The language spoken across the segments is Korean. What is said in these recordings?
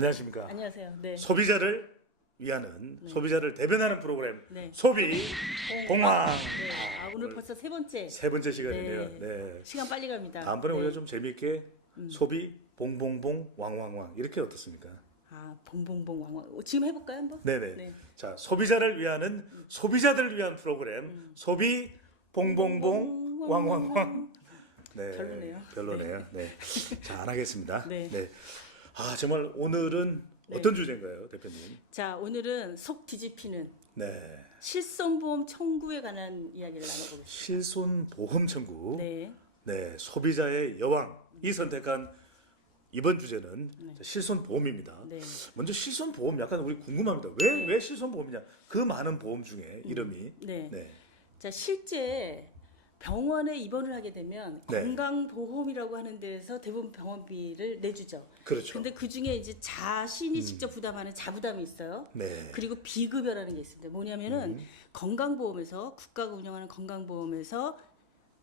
안녕하십니까. 안녕하세요. 네. 소비자를 위하는 소비자를 대변하는 프로그램 네. 소비 공황. 네. 오늘 벌써 세 번째. 세 번째 시간이네요. 네. 네. 시간 빨리 갑니다. 다음번에 네. 우리가 좀 재미있게 소비 봉봉봉 왕왕왕 이렇게 어떻습니까? 봉봉봉 왕왕. 지금 해볼까요 한번? 네네. 네. 자, 소비자를 위하는 소비자들을 위한 프로그램 소비 봉봉봉 왕왕왕. 네. 별로네요. 별로네요. 네. 자, 안 하겠습니다. 네. 네. 정말 오늘은 어떤 주제인가요, 대표님? 자, 오늘은 속 뒤집히는 네. 실손보험 청구에 관한 이야기를 나눠보겠습니다. 실손보험 청구. 네. 네, 소비자의 여왕이 선택한 이번 주제는 실손보험입니다. 네. 먼저 실손보험 약간 우리 궁금합니다. 왜 실손보험이냐? 그 많은 보험 중에 이름이. 네. 네. 자, 실제 병원에 입원을 하게 되면 네. 건강보험이라고 하는 데에서 대부분 병원비를 내주죠. 그렇죠. 근데 그 중에 이제 자신이 직접 부담하는 자부담이 있어요. 네. 그리고 비급여라는 게 있습니다. 뭐냐면은 건강보험에서 국가가 운영하는 건강보험에서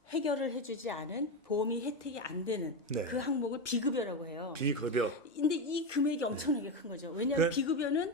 해결을 해주지 않은 보험이 혜택이 안 되는 네. 그 항목을 비급여라고 해요. 비급여. 근데 이 금액이 엄청나게 큰 거죠. 왜냐하면 그- 비급여는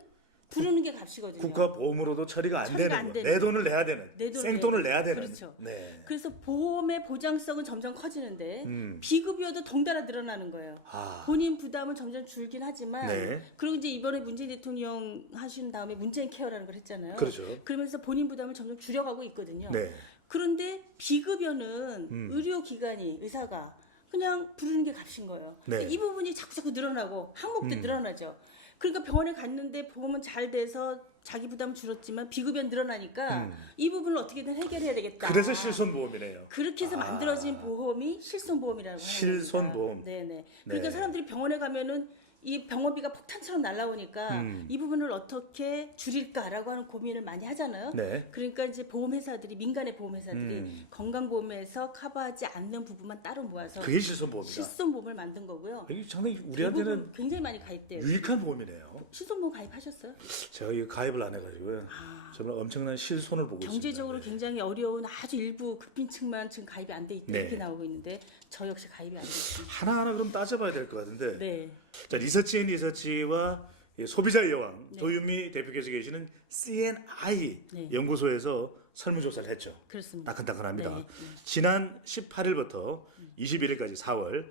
부르는 게 값이거든요. 국가보험으로도 처리가 안 처리가 되는 안 거. 되는 내 돈을 내야 되는. 내 돈을 생돈을 내야 내야 되는. 그렇죠. 네. 그래서 보험의 보장성은 점점 커지는데 비급여도 덩달아 늘어나는 거예요. 아. 본인 부담은 점점 줄긴 하지만 네. 그리고 이제 이번에 문재인 대통령 하신 다음에 문재인 케어라는 걸 했잖아요. 그렇죠. 그러면서 본인 부담을 점점 줄여가고 있거든요. 네. 그런데 비급여는 의료기관이 의사가 그냥 부르는 게 값인 거예요. 네. 이 부분이 자꾸 늘어나고 항목도 늘어나죠. 그러니까 병원에 갔는데 보험은 잘 돼서 자기 부담 줄었지만 비급여는 늘어나니까 이 부분을 어떻게든 해결해야 되겠다. 그래서 실손보험이네요. 그렇게 해서 만들어진 보험이 실손보험이라고 하는 실손보험. 겁니다. 네네. 그러니까 네. 사람들이 병원에 가면은 이 병원비가 폭탄처럼 날라오니까 이 부분을 어떻게 줄일까라고 하는 고민을 많이 하잖아요. 네. 그러니까 이제 보험회사들이 민간의 보험회사들이 건강보험에서 커버하지 않는 부분만 따로 모아서 그게 실손보험이다. 실손보험을 만든 거고요. 이게 상당히 우리한테는 대부분 굉장히 많이 가입돼요. 유익한 보험이네요. 실손보험 가입하셨어요? 제가 이 가입을 안 해가지고요. 정말 엄청난 실손을 보고 경제적으로 있습니다. 굉장히 어려운 아주 일부 극빈층만 지금 가입이 안 돼 있다 네. 이렇게 나오고 있는데 저 역시 가입이 안 돼 있습니다. 하나하나 그럼 따져봐야 될 것 같은데. 네. 자, 리서치앤리서치와 소비자의 여왕 조윤미 대표께서 계시는 CNI 네. 연구소에서 설문조사를 했죠. 그렇습니다. 따끈따끈합니다. 네. 지난 18일부터 21일까지 4월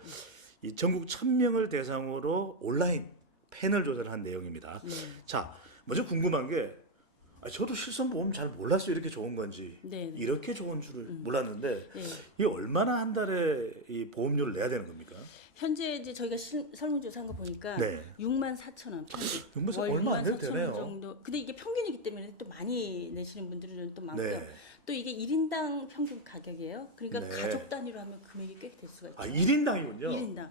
이 전국 1000명을 대상으로 온라인 패널 조사를 한 내용입니다. 네. 자, 먼저 궁금한 게 저도 실손보험 잘 몰랐어요. 이렇게 좋은 건지. 네. 이렇게 좋은 줄을 몰랐는데 네. 이 얼마나 한 달에 이 보험료를 내야 되는 겁니까? 현재 이제 저희가 설문조사한 거 보니까 네. 64,000원 평균. 64,000 월 얼마 안 돼도 64,000원 되네요. 정도. 근데 이게 평균이기 때문에 또 많이 내시는 분들은 또 많고요. 네. 또 이게 1인당 평균 가격이에요. 그러니까 네. 가족 단위로 하면 금액이 꽤 될 수가 있죠. 1인당이군요. 1인당.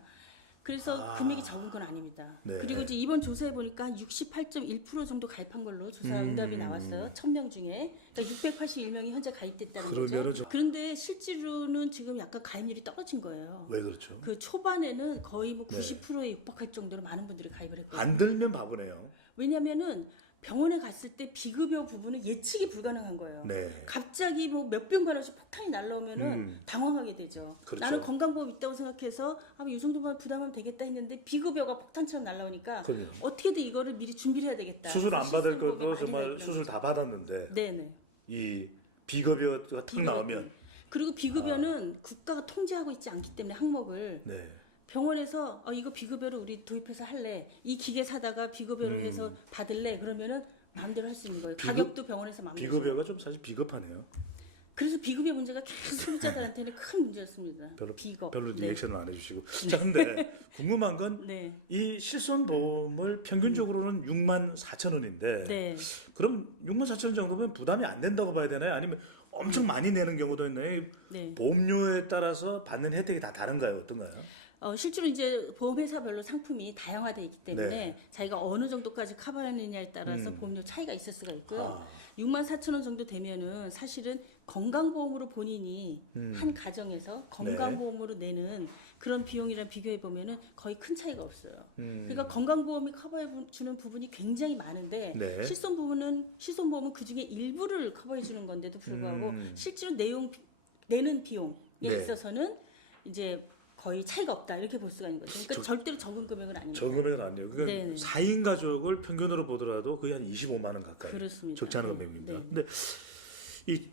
그래서 금액이 적은 건 아닙니다. 네. 그리고 이제 이번 조사해 보니까 한 68.1% 정도 가입한 걸로 조사 응답이 나왔어요. 1000명 중에. 그러니까 681명이 현재 가입됐다는 그러면은 거죠. 좀- 그런데 실제로는 지금 약간 가입률이 떨어진 거예요. 왜 그렇죠? 그 초반에는 거의 뭐 네. 90%에 육박할 정도로 많은 분들이 가입을 했거든요. 안 들면 바보네요. 왜냐면은 병원에 갔을 때 비급여 부분은 예측이 불가능한 거예요. 네. 갑자기 뭐 몇백 만 원씩 폭탄이 날라오면은 당황하게 되죠. 그렇죠. 나는 건강보험 있다고 생각해서 이 정도만 부담하면 되겠다 했는데 비급여가 폭탄처럼 날라오니까 그럼요. 어떻게든 이거를 미리 준비를 해야 되겠다. 수술 안 받을 실손보험이 것도 많이 정말 가입을 수술 다 받았는데 네네. 이 비급여가 탁 나오면 그리고 비급여는 국가가 통제하고 있지 않기 때문에 항목을 네. 병원에서 이거 비급여를 우리 도입해서 할래. 이 기계 사다가 비급여를 해서 받을래. 그러면은 마음대로 할 수 있는 거예요. 가격도 병원에서 마음대로. 비급여가 좀 사실 비겁하네요. 그래서 비급여 문제가 계속 소비자들한테는 큰 문제였습니다. 비겁. 별로 네. 리액션을 안 해주시고. 자, 근데 궁금한 건 네. 이 실손보험을 평균적으로는 64,000원인데 네. 그럼 64,000원 정도면 부담이 안 된다고 봐야 되나요? 아니면 엄청 많이 내는 경우도 있나요? 네. 보험료에 따라서 받는 혜택이 다 다른가요? 어떤가요? 실제로 이제 보험회사별로 상품이 다양화되어 있기 때문에 네. 자기가 어느 정도까지 커버하느냐에 따라서 보험료 차이가 있을 수가 있고요. 아. 64,000원 정도 되면은 사실은 건강보험으로 본인이 한 가정에서 건강보험으로 내는 그런 비용이랑 비교해 보면은 거의 큰 차이가 없어요. 그러니까 건강보험이 커버해 주는 부분이 굉장히 많은데 네. 실손보험은 그 중에 일부를 커버해 주는 건데도 불구하고 실제로 내는 비용에 네. 있어서는 이제 거의 차이가 없다 이렇게 볼 수가 있는 거죠. 그러니까 절대로 적은 금액은 아닙니다. 적은 금액은 아니에요. 그러니까 네네. 4인 가족을 평균으로 보더라도 거의 한 25만 원 가까이 그렇습니다. 적지 않은 네. 금액입니다. 네. 근데 이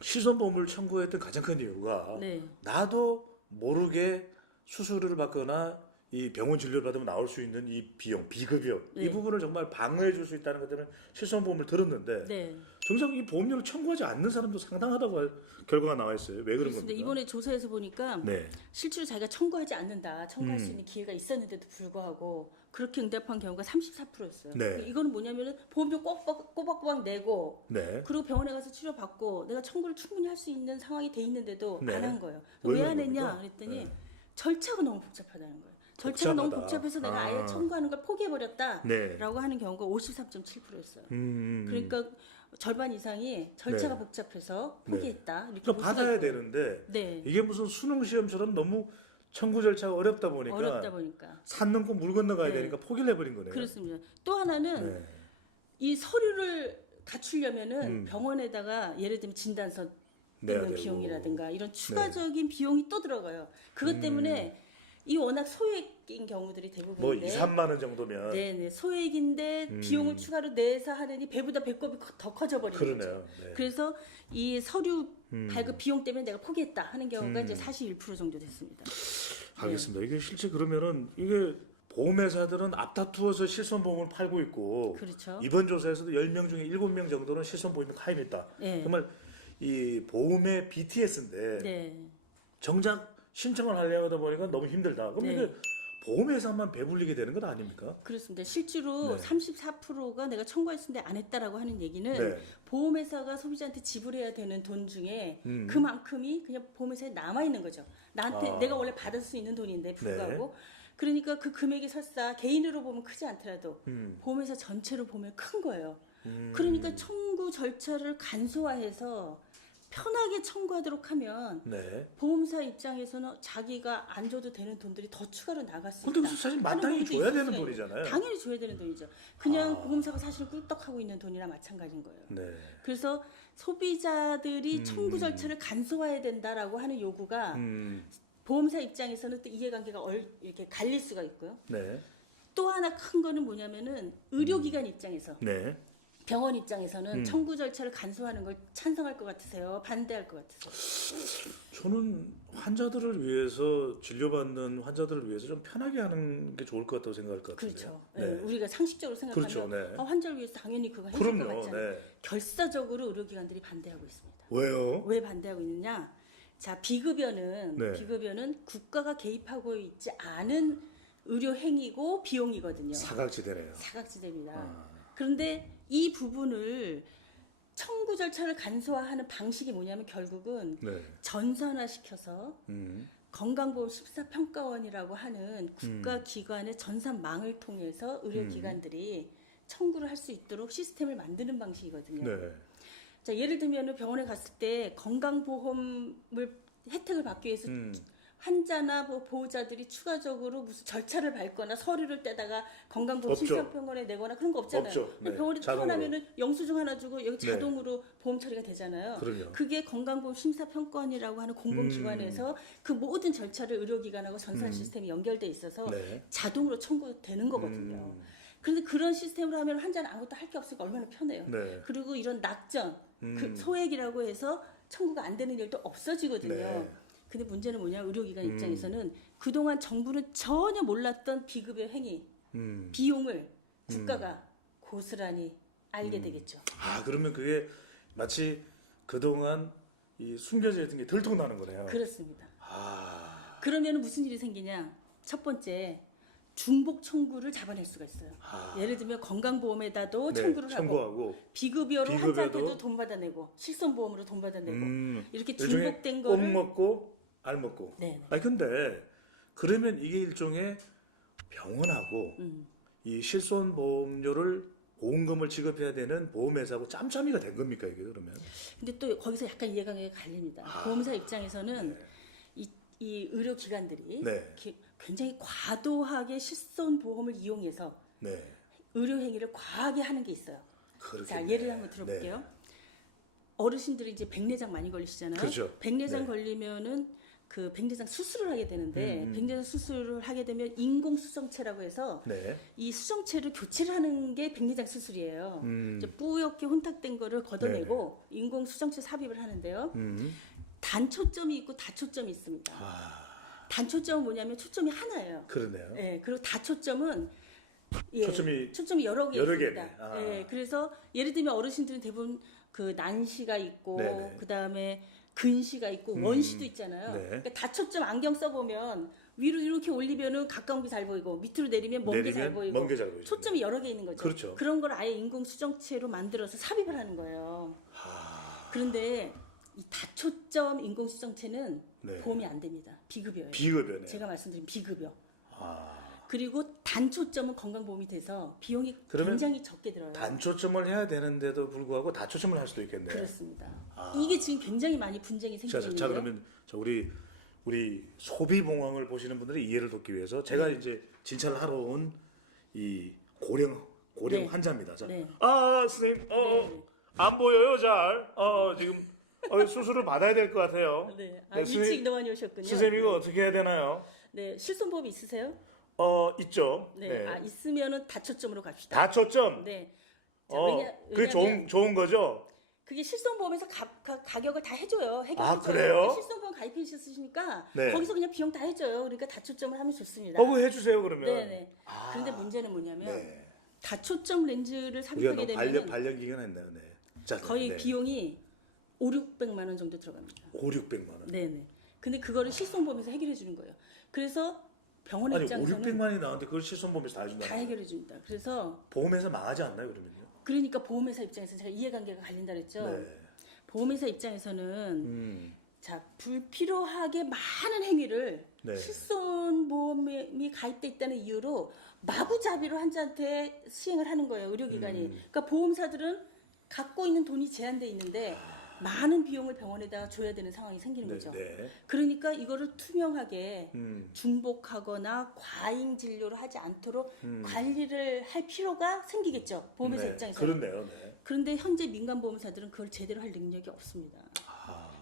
실손보험을 청구했던 가장 큰 이유가 네. 나도 모르게 수술을 받거나 이 병원 진료를 받으면 나올 수 있는 이 비용, 비급여 이 네. 부분을 정말 방어해 줄 수 있다는 것 때문에 실손보험을 들었는데 네. 정작 이 보험료를 청구하지 않는 사람도 상당하다고 결과가 나와 있어요. 왜 그런 그렇습니다. 겁니까? 이번에 조사에서 보니까 네. 실제로 자기가 청구하지 않는다, 청구할 수 있는 기회가 있었는데도 불구하고 그렇게 응답한 경우가 34%였어요. 네. 이거는 뭐냐면은 보험료 꼬박꼬박 내고 네. 그리고 병원에 가서 치료받고 내가 청구를 충분히 할 수 있는 상황이 돼 있는데도 네. 안 한 거예요. 왜 왜 그런 안 했냐 겁니까? 그랬더니 네. 절차가 너무 복잡하다는 거예요. 절차가 너무 복잡하다. 복잡해서 내가 아예 아. 청구하는 걸 포기해버렸다라고 네. 하는 경우가 53.7%였어요. 그러니까 절반 이상이 절차가 네. 복잡해서 네. 포기했다. 이렇게 그러니까 볼 수가 받아야 있고요. 되는데 네. 이게 무슨 수능 시험처럼 너무 청구 절차가 어렵다 보니까 어렵다 보니까. 산 넘고 물 건너가야 네. 되니까 포기를 해버린 거네요. 그렇습니다. 또 하나는 네. 이 서류를 갖추려면은 음. 병원에다가 예를 들면 진단서 내야 때문에 되고. 비용이라든가 이런 추가적인 비용이 또 들어가요. 그것 때문에 이 워낙 소액인 경우들이 뭐 대부분인데 2, 3만 원 정도면 네네 소액인데 비용을 추가로 내서 하느니 배보다 배꼽이 더 커져버리는 거죠. 그러네요. 네. 그래서 이 서류 발급 비용 때문에 내가 포기했다 하는 경우가 이제 41% 정도 됐습니다. 알겠습니다. 이게 실제 그러면은 이게 보험회사들은 앞다투어서 실손보험을 팔고 있고 그렇죠. 이번 조사에서도 10명 중에 7명 정도는 실손보험에 가입했다. 네. 정말 이 보험의 BTS인데 네. 정작 신청을 하려고 하다 보니까 너무 힘들다. 그럼 네. 이게 보험회사만 배불리게 되는 건 아닙니까? 그렇습니다. 실제로 네. 34%가 내가 청구했는데 안 했다라고 하는 얘기는 네. 보험회사가 소비자한테 지불해야 되는 돈 중에 그만큼이 그냥 보험회사에 남아 있는 거죠. 나한테 아. 내가 원래 받을 수 있는 돈인데 불구하고 그러니까 그 금액이 설사 개인으로 보면 크지 않더라도 보험회사 전체로 보면 큰 거예요. 그러니까 청구 절차를 간소화해서 편하게 청구하도록 하면 네. 보험사 입장에서는 자기가 안 줘도 되는 돈들이 더 추가로 나갈 수 근데 있다. 사실 하는 마땅히 부분도 줘야 있을 되는 수가 있는 돈이잖아요. 당연히 줘야 되는 돈이죠. 그냥 아. 보험사가 사실 꿀떡하고 있는 돈이나 마찬가지인 거예요. 네. 그래서 소비자들이 청구 절차를 간소화해야 된다라고 하는 요구가 보험사 입장에서는 또 이해관계가 이렇게 갈릴 수가 있고요. 네. 또 하나 큰 거는 뭐냐면은 의료기관 입장에서 네. 병원 입장에서는 청구 절차를 간소화하는 걸 찬성할 것 같으세요? 반대할 것 같으세요? 저는 환자들을 위해서 진료받는 환자들을 위해서 좀 편하게 하는 게 좋을 것 같다고 생각할 것 같은데. 그렇죠. 네, 우리가 상식적으로 생각하면 그렇죠, 네. 환자를 위해서 당연히 그거 해줄 것 그럼요. 같잖아요. 네. 결사적으로 의료기관들이 반대하고 있습니다. 왜요? 왜 반대하고 있느냐? 자, 비급여는 네. 비급여는 국가가 개입하고 있지 않은 의료 행위고 비용이거든요. 사각지대네요. 사각지대입니다. 그런데 이 부분을 청구 절차를 간소화하는 방식이 뭐냐면 결국은 네. 전산화시켜서 건강보험 심사평가원이라고 하는 국가기관의 전산망을 통해서 의료기관들이 청구를 할 수 있도록 시스템을 만드는 방식이거든요. 네. 자, 예를 들면 병원에 갔을 때 건강보험을 혜택을 받기 위해서 환자나 뭐 보호자들이 추가적으로 무슨 절차를 밟거나 서류를 떼다가 건강보험 없죠. 심사평원에 내거나 그런 거 없잖아요. 없죠. 네. 병원에 자동으로. 퇴원하면은 영수증 하나 주고 여기 네. 자동으로 보험 처리가 되잖아요. 그럼요. 그게 건강보험 심사평가원이라고 하는 공공기관에서 그 모든 절차를 의료기관하고 전산 시스템이 연결돼 있어서 네. 자동으로 청구되는 거거든요. 그런데 그런 시스템으로 하면 환자는 아무것도 할 게 없으니까 얼마나 편해요. 네. 그리고 이런 낙전, 그 소액이라고 해서 청구가 안 되는 일도 없어지거든요. 네. 근데 문제는 뭐냐, 의료기관 입장에서는 그동안 정부는 전혀 몰랐던 비급여 행위, 비용을 국가가 고스란히 알게 되겠죠. 아, 그러면 그게 마치 그동안 이 숨겨져 있던 게 들통나는 거네요. 그렇습니다. 아. 그러면 무슨 일이 생기냐? 첫 번째, 중복 청구를 잡아낼 수가 있어요. 예를 들면 건강보험에다도 네, 청구를 하고 청구하고 비급여로 비급여도 환자한테도 돈 받아내고 실손보험으로 돈 받아내고 이렇게 일종의 중복된 꼭 거를 먹고 알 먹고. 네. 아니 근데 그러면 이게 일종의 병원하고 이 실손보험료를 보험금을 지급해야 되는 보험회사하고 짬짬이가 된 겁니까 이게 그러면? 근데 또 거기서 약간 이해관계가 갈립니다. 보험사 입장에서는 이 의료기관들이 네. 굉장히 과도하게 실손보험을 이용해서 네. 의료행위를 과하게 하는 게 있어요. 그렇겠네. 자, 예를 한번 들어볼게요. 네. 어르신들이 이제 백내장 많이 걸리시잖아요. 그렇죠. 백내장 네. 걸리면은 그 백내장 수술을 하게 되는데 백내장 수술을 하게 되면 인공 수정체라고 해서 네. 이 수정체를 교체를 하는 게 백내장 수술이에요. 이제 뿌옇게 혼탁된 거를 걷어내고 인공 수정체 삽입을 하는데요. 단초점이 있고 다초점이 있습니다. 단초점은 뭐냐면 초점이 하나예요. 그러네요. 예, 그리고 다초점은 초점이 여러 개 여러 있습니다. 개네. 예, 그래서 예를 들면 어르신들은 대부분 그 난시가 있고 네네. 그다음에 근시가 있고 원시도 있잖아요. 네. 그러니까 다초점 안경 써보면 위로 이렇게 올리면은 가까운 게 잘 보이고 밑으로 내리면 먼 게 잘 보이고 먼 게 잘 보이죠. 초점이 여러 개 있는 거죠. 그렇죠. 그런 걸 아예 인공 수정체로 만들어서 삽입을 하는 거예요. 그런데 이 다초점 인공 수정체는 네. 보험이 안 됩니다. 비급여예요. 비급여네. 제가 말씀드린 비급여. 아. 그리고 단초점은 건강보험이 돼서 비용이 그러면 굉장히 적게 들어요. 단초점을 해야 되는데도 불구하고 다초점을 할 수도 있겠네요. 그렇습니다. 이게 지금 굉장히 많이 분쟁이 생기고 있는데요. 자 그러면 우리 소비봉황을 보시는 분들이 이해를 돕기 위해서 제가 이제 진찰을 하러 온 이 고령 네. 환자입니다. 자, 네. 선생님, 안 보여요, 잘. 지금 수술을 받아야 될 것 같아요. 네. 네, 일찍 너만이 오셨군요. 선생님 이거 어떻게 해야 되나요? 네. 실손보험 있으세요? 있죠. 네. 있으면은 다초점으로 갑시다. 다초점. 네. 자, 그게 좋은 거죠. 그게 실손보험에서 가격을 다 해줘요. 그래요? 실손보험 가입하셨으니까 네. 거기서 그냥 비용 다 해줘요. 그러니까 다초점을 하면 좋습니다. 그거 해주세요 그러면. 네네. 그런데 문제는 뭐냐면 네. 다초점 렌즈를 우리가 삽입하게 너무 되면 반려기가 했나요? 네. 자, 거의 네. 비용이 5,600만 원 정도 들어갑니다. 5,600만 원. 네네. 근데 그거를 실손보험에서 해결해 주는 거예요. 그래서 병원 아니 입장에서는 5,600만이 나왔는데 그걸 실손보험에서 다 해준다. 다 해결해 줍니다. 그래서 보험회사 망하지 않나요 그러면요? 그러니까 보험회사 입장에서 제가 이해관계가 갈린다 그랬죠. 네. 보험회사 입장에서는 음. 자 불필요하게 많은 행위를 네. 실손보험이 가입돼 있다는 이유로 마구잡이로 환자한테 시행을 하는 거예요. 의료기관이. 그러니까 보험사들은 갖고 있는 돈이 제한돼 있는데 많은 비용을 병원에다 줘야 되는 상황이 생기는 거죠. 네. 그러니까 이거를 투명하게 음. 중복하거나 과잉 진료를 하지 않도록 관리를 할 필요가 생기겠죠. 보험회사 네. 입장에서. 그렇네요. 네. 그런데 현재 민간보험사들은 그걸 제대로 할 능력이 없습니다.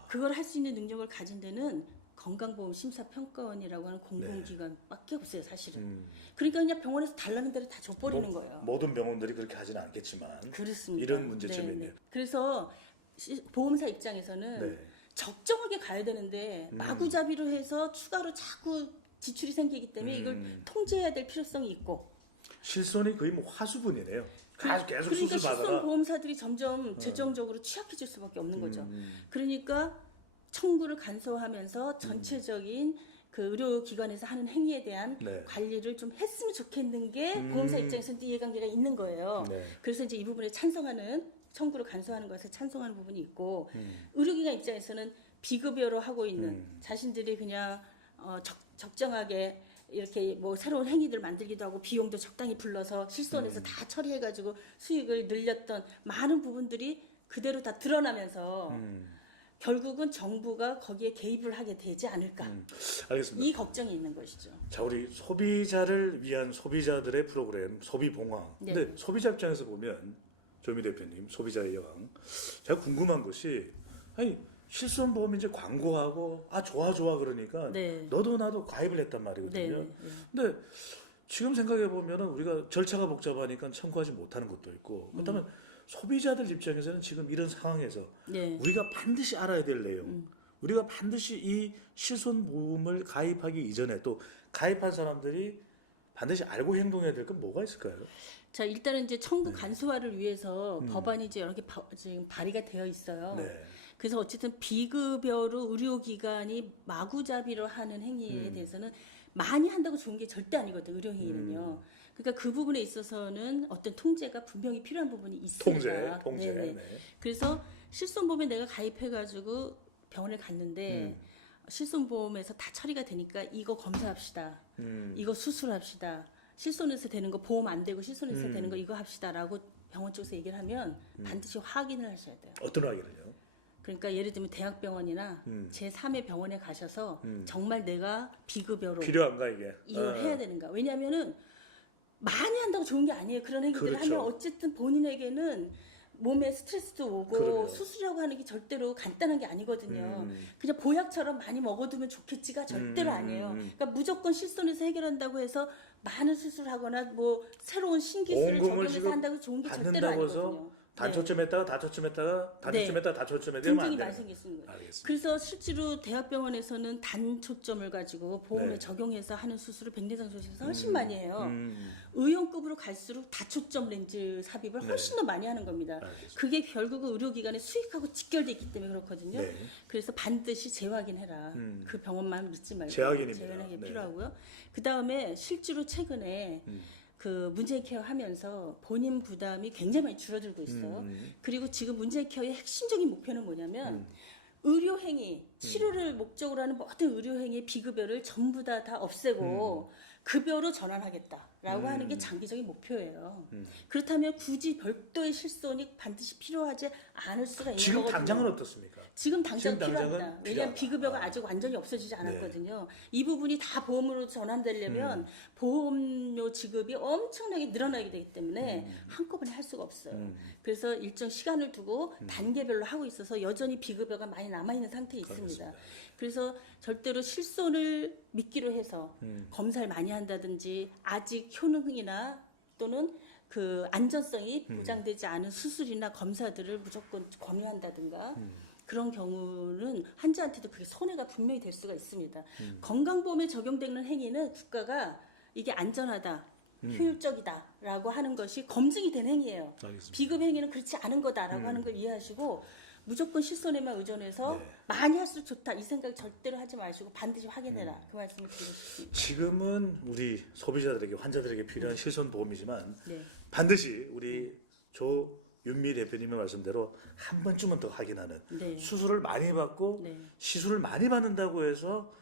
그걸 할 수 있는 능력을 가진 데는 건강보험 심사평가원이라고 하는 공공기관밖에 없어요, 사실은. 그러니까 그냥 병원에서 달라는 대로 다 줘버리는 거예요. 모든 병원들이 그렇게 하지는 않겠지만 그렇습니다. 이런 문제점이 있네요. 그래서 보험사 입장에서는 네. 적정하게 가야 되는데 마구잡이로 해서 추가로 자꾸 지출이 생기기 때문에 이걸 통제해야 될 필요성이 있고. 실손이 거의 뭐 화수분이네요. 계속 그러니까 수술 받아라. 실손 보험사들이 점점 재정적으로 취약해질 수밖에 없는 거죠. 그러니까 청구를 간소화하면서 전체적인 그 의료기관에서 하는 행위에 대한 네. 관리를 좀 했으면 좋겠는 게 보험사 입장에서는 이해관계가 있는 거예요. 네. 그래서 이제 이 부분에 찬성하는 청구를 간소화하는 것에 찬성하는 부분이 있고 의료기관 입장에서는 비급여로 하고 있는 자신들이 그냥 적정하게 이렇게 뭐 새로운 행위들 만들기도 하고 비용도 적당히 불러서 실손해서 다 처리해가지고 수익을 늘렸던 많은 부분들이 그대로 다 드러나면서 결국은 정부가 거기에 개입을 하게 되지 않을까. 알겠습니다. 이 걱정이 있는 것이죠. 자, 우리 소비자를 위한 소비자들의 프로그램 소비봉황. 네. 근데 소비자 입장에서 보면 조미 대표님 소비자의 여왕. 제가 궁금한 것이 아니 실손보험 이제 광고하고 좋아 그러니까 네. 너도 나도 가입을 했단 말이거든요. 네. 근데 지금 생각해 보면은 우리가 절차가 복잡하니까 청구하지 못하는 것도 있고 그렇다면 소비자들 입장에서는 지금 이런 상황에서 네. 우리가 반드시 알아야 될 내용, 우리가 반드시 이 실손보험을 가입하기 이전에 또 가입한 사람들이 반드시 알고 행동해야 될 건 뭐가 있을까요? 자, 일단은 이제 청구 간소화를 위해서 법안이 이제 여러 개 지금 발의가 되어 있어요. 네. 그래서 어쨌든 비급여로 의료기관이 마구잡이로 하는 행위에 대해서는 많이 한다고 좋은 게 절대 아니거든요. 의료행위는요. 그러니까 그 부분에 있어서는 어떤 통제가 분명히 필요한 부분이 있습니다. 통제. 네네. 네. 그래서 실손보험에 내가 가입해가지고 병원에 갔는데 실손보험에서 다 처리가 되니까 이거 검사합시다. 이거 수술합시다. 실손해서 되는 거 보험 안 되고 실손해서 되는 거 이거 합시다라고 병원 쪽에서 얘기를 하면 반드시 확인을 하셔야 돼요. 어떤 확인을요? 그러니까 예를 들면 대학병원이나 제3의 병원에 가셔서 정말 내가 비급여로 필요한가 이게? 이걸 해야 되는가? 왜냐하면은 많이 한다고 좋은 게 아니에요. 그런 행위들을 그렇죠. 하면 어쨌든 본인에게는 몸에 스트레스도 오고 그러게요. 수술이라고 하는 게 절대로 간단한 게 아니거든요. 그냥 보약처럼 많이 먹어두면 좋겠지가 절대로 아니에요. 그러니까 무조건 실손에서 해결한다고 해서 많은 수술하거나 뭐 새로운 신기술을 보험금을 적용해서 지금 한다고 좋은 게 절대로 받는다고 해서 아니거든요. 단초점했다가 다초점했다가 단초점했다가 다초점에 되면 안 등등이 돼요. 많이 생겼습니다. 알겠습니다. 그래서 실제로 대학병원에서는 단초점을 가지고 보험에 네. 적용해서 하는 수술을 백내장소에서 훨씬 많이 해요. 음. 의용급으로 갈수록 다초점 렌즈 삽입을 네. 훨씬 더 많이 하는 겁니다. 알겠습니다. 그게 결국은 의료기관의 수익하고 직결돼 있기 때문에 그렇거든요. 네. 그래서 반드시 재확인해라. 그 병원만 믿지 말고 재확인입니다. 재확인이 네. 필요하고요. 그 다음에 실제로 최근에 그 문재인 케어 하면서 본인 부담이 굉장히 많이 줄어들고 있어요. 그리고 지금 문재인 케어의 핵심적인 목표는 뭐냐면 의료행위, 치료를 목적으로 하는 모든 의료행위 비급여를 전부 다 없애고 급여로 전환하겠다라고 하는 게 장기적인 목표예요. 그렇다면 굳이 별도의 실손이 반드시 필요하지 않을 수가 있는 지금 거거든요. 당장은 어떻습니까? 지금 당장 지금 당장은 필요합니다. 왜냐하면 필요하다. 비급여가 아직 완전히 없어지지 않았거든요. 이 부분이 다 보험으로 전환되려면 보험료 지급이 엄청나게 늘어나게 되기 때문에 한꺼번에 할 수가 없어요. 그래서 일정 시간을 두고 단계별로 하고 있어서 여전히 비급여가 많이 남아있는 상태에 있습니다. 그렇습니다. 그래서 절대로 실손을 미끼로 해서 검사를 많이 한다든지 아직 효능이나 또는 그 안전성이 보장되지 않은 수술이나 검사들을 무조건 권유한다든가 그런 경우는 환자한테도 그게 손해가 분명히 될 수가 있습니다. 건강보험에 적용되는 행위는 국가가 이게 안전하다, 효율적이다라고 하는 것이 검증이 된 행위예요. 알겠습니다. 비급 행위는 그렇지 않은 거다라고 하는 걸 이해하시고 무조건 실손에만 의존해서 네. 많이 할수록 좋다 이 생각 절대로 하지 마시고 반드시 확인해라 그 말씀을 드리고 싶습니다. 지금은 우리 소비자들에게 환자들에게 필요한 실손 보험이지만 네. 반드시 우리 조윤미 대표님의 말씀대로 한 번쯤은 더 확인하는 네. 수술을 많이 받고 네. 시술을 많이 받는다고 해서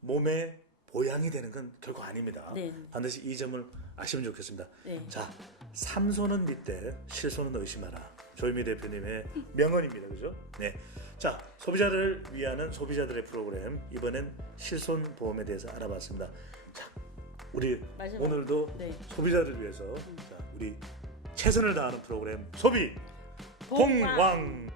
몸에 보양이 되는 건 결코 아닙니다. 네. 반드시 이 점을 아시면 좋겠습니다. 네. 자, 삼손은 믿되 실손은 의심하라. 조윤미 대표님의 명언입니다. 그죠? 네. 자, 소비자를 위하는 소비자들의 프로그램 이번엔 실손 보험에 대해서 알아봤습니다. 자, 우리 마지막. 오늘도 네. 소비자를 위해서 자, 우리 최선을 다하는 프로그램 소비 봉왕